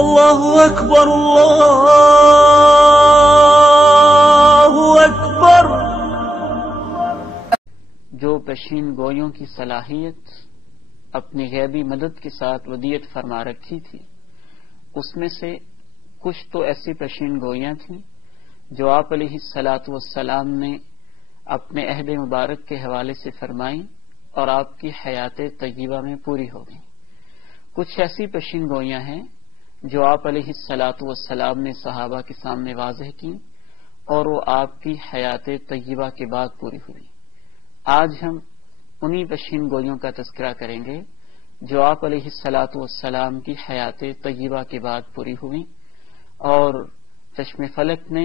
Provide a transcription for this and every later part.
اللہ اکبر اللہ اکبر۔ جو پیشین گوئیوں کی صلاحیت اپنی غیبی مدد کے ساتھ ودیعت فرما رکھی تھی، اس میں سے کچھ تو ایسی پیشین گوئیاں تھیں جو آپ علیہ الصلاۃ والسلام نے اپنے عہد مبارک کے حوالے سے فرمائیں اور آپ کی حیات طیبہ میں پوری ہو گئیں۔ کچھ ایسی پیشین گوئیاں ہیں جو آپ علیہ الصلاۃ والسلام نے صحابہ کے سامنے واضح کی اور وہ آپ کی حیات طیبہ کے بعد پوری ہوئی۔ آج ہم انہی پیشین گوئیوں کا تذکرہ کریں گے جو آپ علیہ الصلاۃ والسلام کی حیات طیبہ کے بعد پوری ہوئی اور چشم فلک نے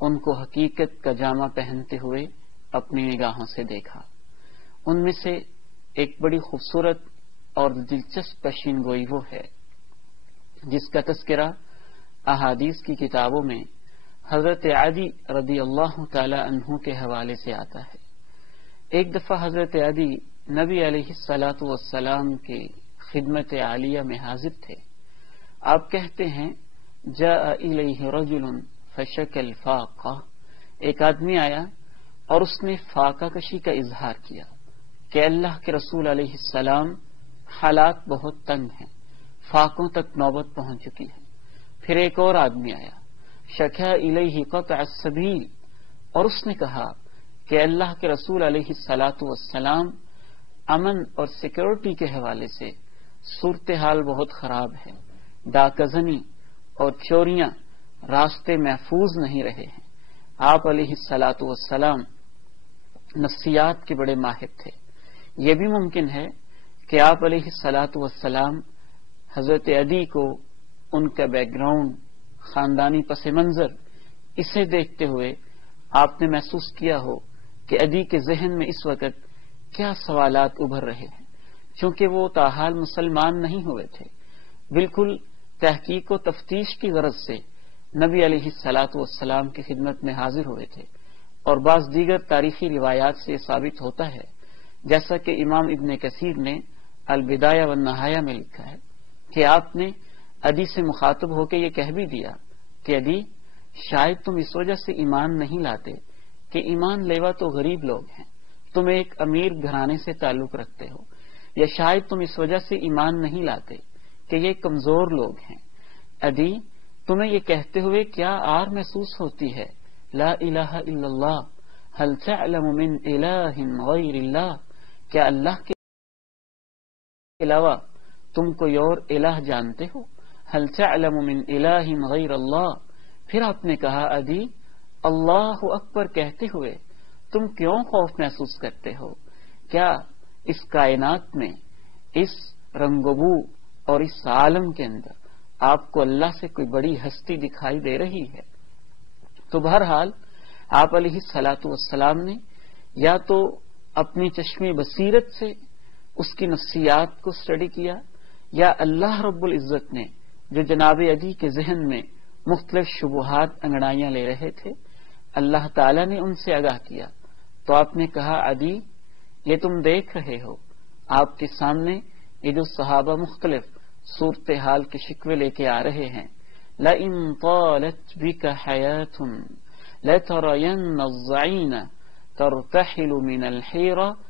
ان کو حقیقت کا جامہ پہنتے ہوئے اپنی نگاہوں سے دیکھا۔ ان میں سے ایک بڑی خوبصورت اور دلچسپ پیشین گوئی وہ ہے جس کا تذکرہ احادیث کی کتابوں میں حضرت عدی رضی اللہ تعالی عنہ کے حوالے سے آتا ہے۔ ایک دفعہ حضرت عدی نبی علیہ الصلاۃ والسلام کی خدمت عالیہ میں حاضر تھے۔ آپ کہتے ہیں جاء الیہ رجل فشک الفاقہ، ایک آدمی آیا اور اس نے فاقہ کشی کا اظہار کیا کہ اللہ کے رسول علیہ السلام حالات بہت تنگ ہیں، فاقوں تک نوبت پہنچ چکی ہے۔ پھر ایک اور آدمی آیا شکا الیہ قطع السبیل، اور اس نے کہا کہ اللہ کے رسول علیہ الصلاۃ والسلام امن اور سیکورٹی کے حوالے سے صورتحال بہت خراب ہے، ڈاکہ زنی اور چوریاں راستے محفوظ نہیں رہے ہیں۔ آپ علیہ الصلاۃ والسلام نفسیات کے بڑے ماہر تھے۔ یہ بھی ممکن ہے کہ آپ علیہ الصلاۃ والسلام حضرت عدی کو ان کا بیک گراؤنڈ، خاندانی پس منظر، اسے دیکھتے ہوئے آپ نے محسوس کیا ہو کہ عدی کے ذہن میں اس وقت کیا سوالات ابھر رہے ہیں، چونکہ وہ تاحال مسلمان نہیں ہوئے تھے، بالکل تحقیق و تفتیش کی غرض سے نبی علیہ الصلاۃ والسلام کی خدمت میں حاضر ہوئے تھے۔ اور بعض دیگر تاریخی روایات سے ثابت ہوتا ہے، جیسا کہ امام ابن کثیر نے البدایہ والنہایہ میں لکھا ہے کہ آپ نے عدی سے مخاطب ہو کے یہ کہہ بھی دیا کہ عدی، شاید تم اس وجہ سے ایمان نہیں لاتے کہ ایمان لیوا تو غریب لوگ ہیں، تم ایک امیر گھرانے سے تعلق رکھتے ہو، یا شاید تم اس وجہ سے ایمان نہیں لاتے کہ یہ کمزور لوگ ہیں۔ عدی، تمہیں یہ کہتے ہوئے کیا آر محسوس ہوتی ہے؟ لا الہ الا اللہ، هل تعلم من الہ غیر اللہ، کیا اللہ کے علاوہ تم کوئی اور الہ جانتے ہو؟ هل تعلم من الہ غیر اللہ۔ پھر آپ نے کہا عدی، اللہ اکبر کہتے ہوئے تم کیوں خوف محسوس کرتے ہو؟ کیا اس کائنات میں، اس رنگ و بو اور اس عالم کے اندر آپ کو اللہ سے کوئی بڑی ہستی دکھائی دے رہی ہے؟ تو بہرحال آپ علیہ الصلاۃ والسلام نے یا تو اپنی چشم بصیرت سے اس کی نفسیات کو اسٹڈی کیا، یا اللہ رب العزت نے جو جناب عدی کے ذہن میں مختلف شبہات انگڑائیاں لے رہے تھے، اللہ تعالی نے ان سے آگاہ کیا۔ تو آپ نے کہا عدی، یہ تم دیکھ رہے ہو آپ کے سامنے یہ جو صحابہ مختلف صورتحال کے شکوے لے کے آ رہے ہیں، لَإِن طَالَتْ بِكَ حَيَاةٌ لَتَرَيَنَّ الظَّعِينَ تَرْتَحِلُ مِنَ الْحِيرَةِ